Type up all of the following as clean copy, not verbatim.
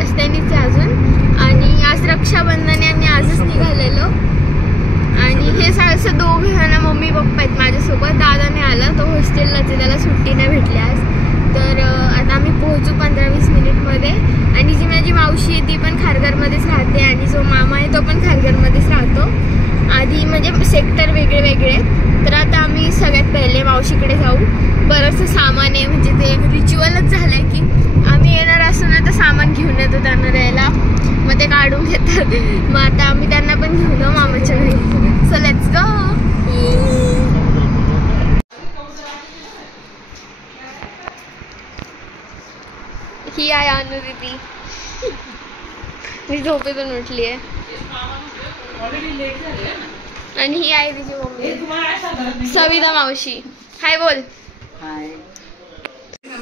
रस्त्यानेच आहे अजून. आणि आज रक्षाबंधन आहे, आम्ही आजच निघालेलो. आणि हे असं दोघे जण मम्मी पप्पा आहेत माझ्यासोबत. दादा नाही आला, तो हॉस्टेललाच आहे, त्याला सुट्टी नाही भेटली आज. तर आता आम्ही पोहोचू 15-20 मिनिटमध्ये. आणि जी माझी मावशी आहे ती पण खारघरमध्येच राहते आणि जो मामा आहे तो पण खारघरमध्येच राहतो. आधी म्हणजे सेक्टर वेगळे वेगळे आहेत. तर आता आम्ही सगळ्यात पहिले मावशीकडे जाऊ. बरंचसं सामान आहे, म्हणजे ते रिच्युअलच झालं आहे की आम्ही येणार असतो ना तर सामान घेऊन येतो त्यांना द्यायला, मग ते काढून घेतात. मग आता आम्ही त्यांना पण घेऊन जाऊ मामाच्या घरी. So let's go. ही आहे अनुदिती, मी झोपेतून उठली आहे. आणि ही आहे तिची मम्मी सविता मावशी. हाय बोल.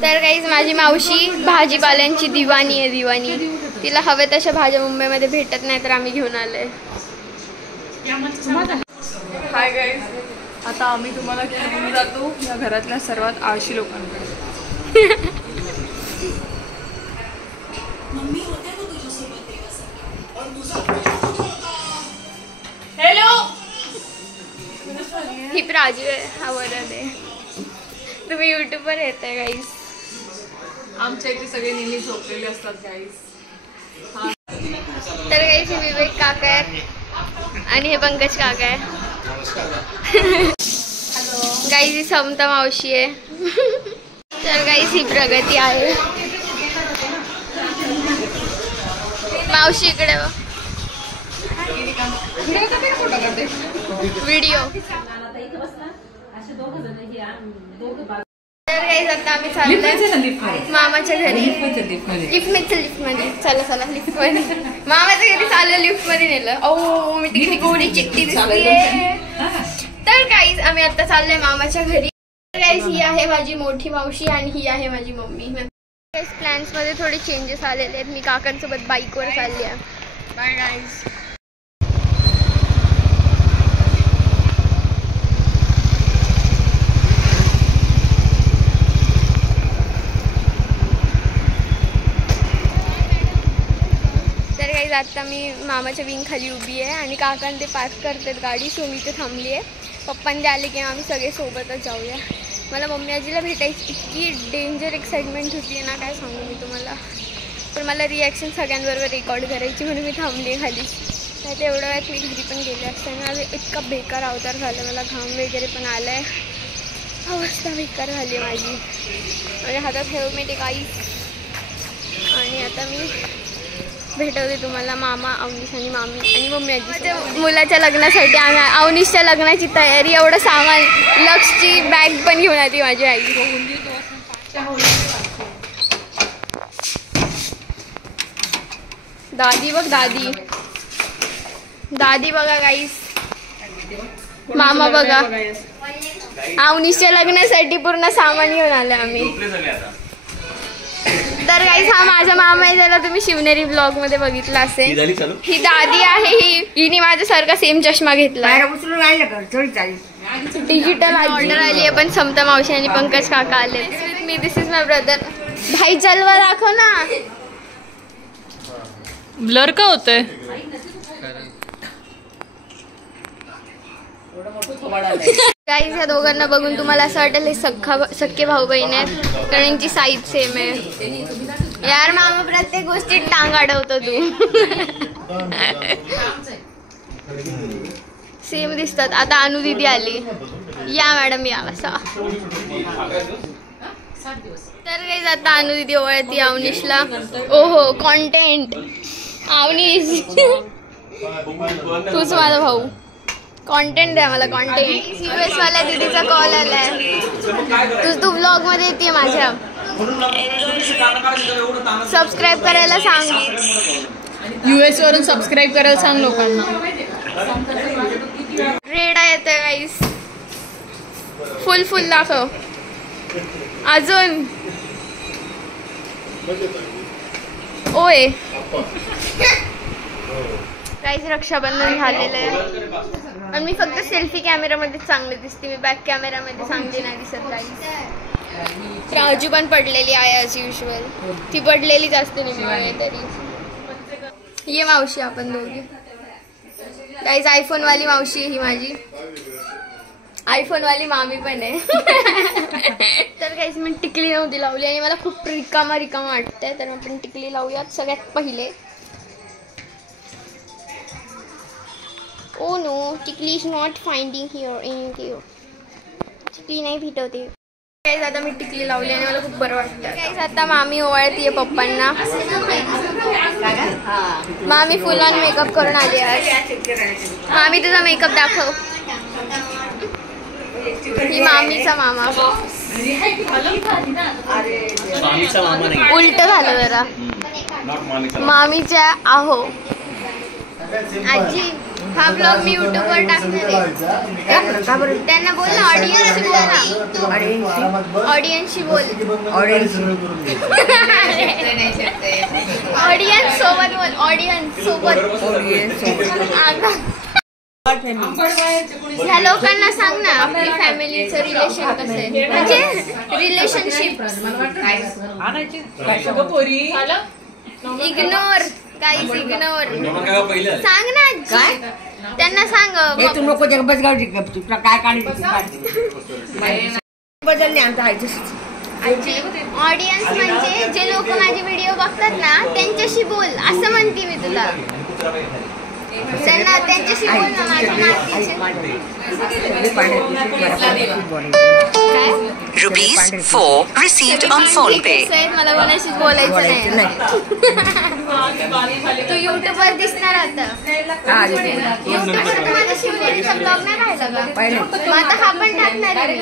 तर काहीच माझी मावशी भाजीपाल्यांची दिवाणी आहे, दिवाणी. तिला हवे तशा भाज्या मुंबईमध्ये भेटत नाही, तर आम्ही घेऊन आलोय. हाय गाईज, आता आम्ही तुम्हाला घेऊन जातो या घरातल्या सर्वात आळशी लोकांकडे. हॅलो, ही प्राजू आहे, हा वरद आहे. तुम्ही युट्यूबवर येताय गाईज. आमच्या इथे सगळे नेहमी झोपलेले असतात गाईज. तर गाईज हे विवेक काका आहेत आणि हे पंकज काका आहे. गाईज ही समता मावशी आहे. तर गाईज ही प्रगती आहे. मावशी इकडे व्हिडिओ. तर गाईज आता आम्ही चाललोय मामाच्या घरी. लिफ्टमध्ये चला चला लिफ्टमध्ये. मामाच्या घरी चाललं, लिफ्टमध्ये नेलं. ओ मी ती किती गोडी चिट्टी दिसतीये. तर गाईज आम्ही आता चाललोय मामाच्या घरी. तर गाईज ही आहे माझी मोठी मावशी आणि ही आहे माझी मम्मी. प्लॅन्स मध्ये थोडे चेंजेस आलेले आहेत. मी काकांसोबत बाईकवर चालली आहे. Bye guys. तर गाईज आता मी मामाच्या विंग खाली उभी आहे आणि काकांते पार्क करतात गाडी. सो मी इथे थांबली आहे. पप्पांनी आले की आम्ही सगळे सोबतच जाऊया. मला मम्मी आजीला भेटायची इतकी डेंजर एक्साइटमेंट होती ना, काय सांगू मी तुम्हाला. पण मला रिॲक्शन सगळ्यांबरोबर रेकॉर्ड करायची म्हणून मी थांबली खाली. नाही तर एवढ्या वेळात मी घरी पण गेले असते. मला इतका बेकार अवतार झाला, मला घाम वगैरे पण आला आहे. अवस्था बेकार झाली माझी. माझ्या हातात हेल्मेट आहे काहीच. आणि आता मी भेटवते तुम्हाला मामा, अवनीश आणि मामी आणि मम्मी आजी. माझ्या मुलाच्या लग्नासाठी आम्ही अवनीशच्या लग्नाची तयारी, एवढं सामान, लक्सची बॅग पण घेऊन आली माझी आई. दादी बघ, दादी दादी बघा गाईस. मामा बघा. अवनीशच्या लग्नासाठी पूर्ण सामान घेऊन आलं आम्ही. तर गाईस हा माझा मामा आहे, ज्याला तुम्ही शिवनेरी ब्लॉग मध्ये बघितला असेल. ही दादी आहे, हिने माझ्यासारखा सेम चष्मा घेतला. डिजिटल ऑर्डर आली आहे. पण समता मावशी आणि पंकज काका आले. Me this is my brother. भाई जलवा दाखव ना. ब्लर का होतंय? गाईज या दोघांना बघून तुम्हाला असं वाटेल हे सख्खे भाऊ बहीण आहेत, कारण यांची साईज सेम आहे. यार मामा प्रत्येक गोष्टीत टांग अडवतो तू. सेम दिसतात. आता अनुदिदी आली. या मॅडम या असा. तर गाईज आता अनुदिदी ओळखती अवनीशला. ओहो कॉन्टेंट. अवनीश तूच माझा भाऊ. कॉन्टेंट द्या मला, कॉन्टेंट. US वाल्या दीदीचा कॉल आलाय. तू ब्लॉग मध्ये येते माझ्या. सबस्क्राईब करायला सांग. US वरून सबस्क्राईब करायला सांग लोकांना. रेडा येतोय गाईस. फुल दाखव अजून. ओय गाईस रक्षाबंधन झालेलं आहे आणि मी फक्त सेल्फी कॅमेरामध्ये चांगली दिसते. मी बॅक कॅमेरामध्ये चांगली नाही दिसत गाईस. राजू पण पडलेली आहे ॲज युजल. ती पडलेलीच असते नेहमी तरी. ये मावशी आपण दोघी काहीच आयफोन वाली मावशी ही माझी आयफोन वाली मामी पण आहे. तर काहीच मी टिकली नव्हती लावली आणि मला खूप रिकामा वाटतंय तर आपण टिकली लावूयात सगळ्यात पहिले. ओ नो टिकली is not finding here in here. टिकली नाही भेटवते. काहीच आता मी टिकली लावली आणि मला खूप बरं वाटतं. काहीच आता मामी ओवाळतीये पप्पांना. मामी फुल ऑन मेकअप करून आली आज. मामी तुझा मेकअप दाखव. ही मामीचा मामा. उलट झालं जरा. मामीच्या आहो. आजी हा ब्लॉग मी युट्यूबवर टाकणार आहे. त्यांना बोल ना ऑडियन्सशी बोल ना. ऑडियन्सशी बोल. ऑडियन्स सोबत बोल. ऑडियन्स सोबत. ह्या लोकांना सांग ना आपली फॅमिलीचं रिलेशन कसं आहे म्हणजे रिलेशनशिप. इग्नोर काहीच इग्नोर. सांग ना आजी त्यांना सांग. तू नको जगबस गाव तुला काय काढायचं ऑडियन्स म्हणजे जे लोक माझे व्हिडिओ बघतात ना त्यांच्याशी बोल असं म्हणते मी तुला. त्यांना त्यांच्याशी बोल ना माझ्या नातीचे. ₹4 received on PhonePe. मला कोणाशीच बोलायचं नाही. तू युट्यूबवर दिसणार आता. युट्यूबवर माझा शिवनेरीचा ब्लॉग नाही राहिला का. मग आता हा पण टाकणार आहे.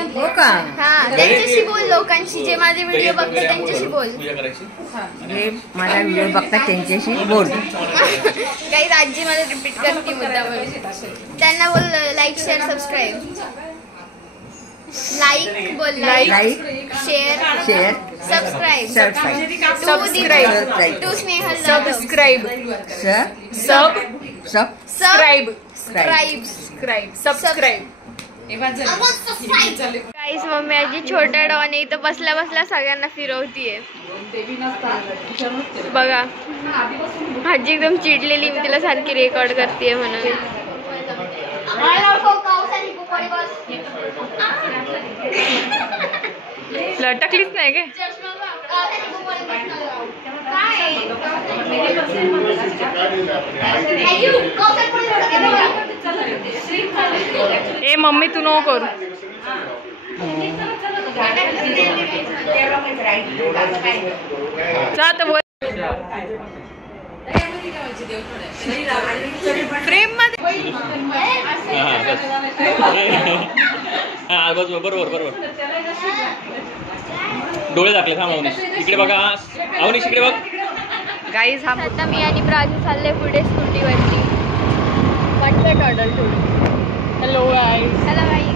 हा त्यांच्याशी बोल. लोकांशी जे माझे व्हिडिओ बघतात त्यांच्याशी बोल. माझा व्हिडिओ बघतात त्यांच्याशी बोल. काही आजी मला रिपीट करते मुद्दावर. त्यांना बोल लाईक शेअर सबस्क्राईब. लाईक बोल. Like share subscribe. To Snehal subscribe. काहीच मम्मी आजी छोट्या डॉने इथं बसल्या बसल्या सगळ्यांना फिरवतीये बघा. आजी एकदम चिडलेली. मी तिला सारखी रेकॉर्ड करते म्हणून. लटकलीच नाही गे. ए मम्मी तू नको करू. फ्रेम मध्ये बरोबर डोळे दाखले. थांब अवनीश इकडे बघा. अवनीश इकडे बघ. गाईज हा आता मी आणि प्राजू चालले पुढे स्कूटीवरती. कटकट ऑर्डर थोडी. Hello guys. Hello guys.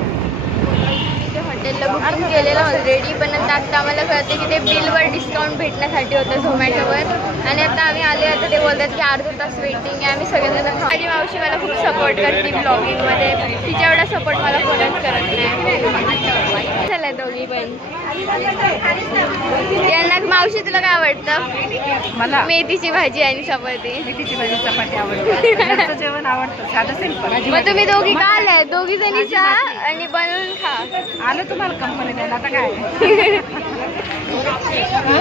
हॉटेलला बुकिंग केलेलं ऑलरेडी पण आता आम्हाला कळते की ते बिलवर डिस्काउंट भेटण्यासाठी होतं झोमॅटोवर. आणि आता आम्ही आले. आता ते बोलतात की अर्धा तास वेटिंग आहे. आम्ही सगळ्यांना माझी मावशी मला खूप सपोर्ट करते ब्लॉगिंगमध्ये. तिच्या एवढा सपोर्ट मला कोणच करत नाही. चला दोघी पण. यांना मावशी तुला काय आवडतं. मला मेथीची भाजी आणि चपाती. मेथीची भाजी चपाती आवडते. जेवण आवडतं साधं सिंपल. मग तुम्ही दोघी का आलाय. दोघी जणी चहा आणि बनवून खा. आलं तुम्हाला कंपनी द्यायला आता काय.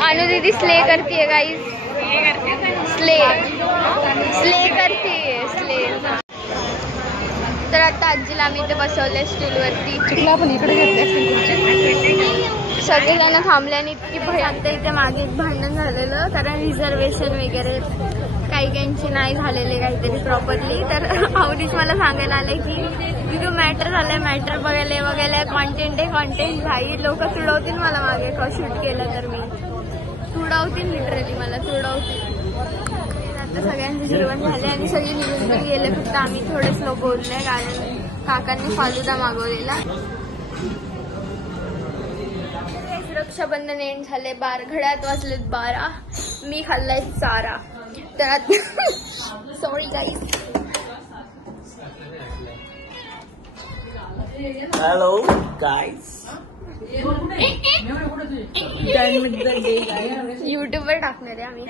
अनु दीदी स्ले करतीये गाईज. स्ले करतीये स्ले. तर आता आजीला आम्ही इथे बसवलंय स्टूलवरती. आपण इकडे घेतले. सगळेजण थांबले आणि इतकी भयानक इथे मागे भांडण झालेलं कारण रिझर्वेशन वगैरे काहींची नाही झालेले काहीतरी प्रॉपरली. तर अवनीश मला सांगायला आले की तुझं मॅटर झालंय. मॅटर बघायला कॉन्टेंट आहे. कॉन्टेंट भाई लोक तुडवतील मला मागे शूट केलं तर. मी तुडवतील लिटरली मला तुडवतील. आता सगळ्यांचे जेवण झाले आणि सगळे निघून पण गेले. फक्त आम्ही थोडे स्लो बोललोय कारण काकांनी फालुदा मागवलेला. रक्षाबंधन एंड झाले. घड्यात वाजलेत 12. मी खाल्लाय चारा. तर आता सॉरी गाईज. Hello guys. युट्यूबवर टाकणार आहे आम्ही.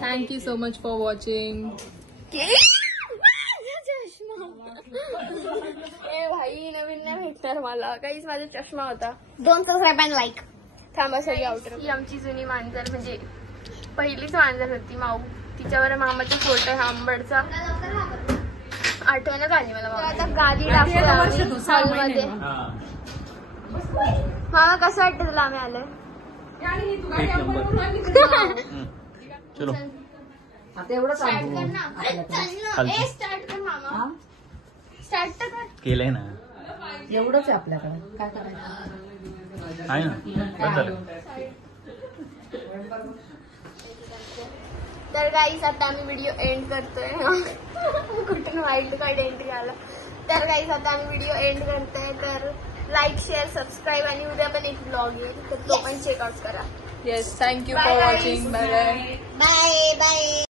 Thank you so much for watching. ए भाई नवीन नाही भेटणार मला काहीच. माझा चष्मा होता. 2 सबस्क्राईब आणि लाईक. थांबा सगळी आउटर. ही आमची जुनी मांजर म्हणजे पहिलीच मांजर होती माऊ. तिच्यावर मामाचा फोटो आंबडचा. आठवणच आली मला. आता गादी टाकतो हॉलमध्ये. मामा कसं वाटतं तुला आम्ही आलोय? चलो आता एवढं स्टार्ट सांगू कर ना. खालती. स्टार्ट कर मामा. स्टार्ट तर कर. केलंय ना. एवढंच आहे आपल्याकडे. काय करायचं? आहे ना बस झालं. तर गाईस आता आम्ही व्हिडिओ एंड करतोय. कुठून वाईल्ड कार्ड एंट्री आला. तर गाईस आता आम्ही व्हिडिओ एंड करतोय. तर लाईक शेअर सबस्क्राईब आणि उद्या पण एक ब्लॉग येईल तर तो पण चेकआउट करा. Yes thank you for watching. Bye bye. Bye bye.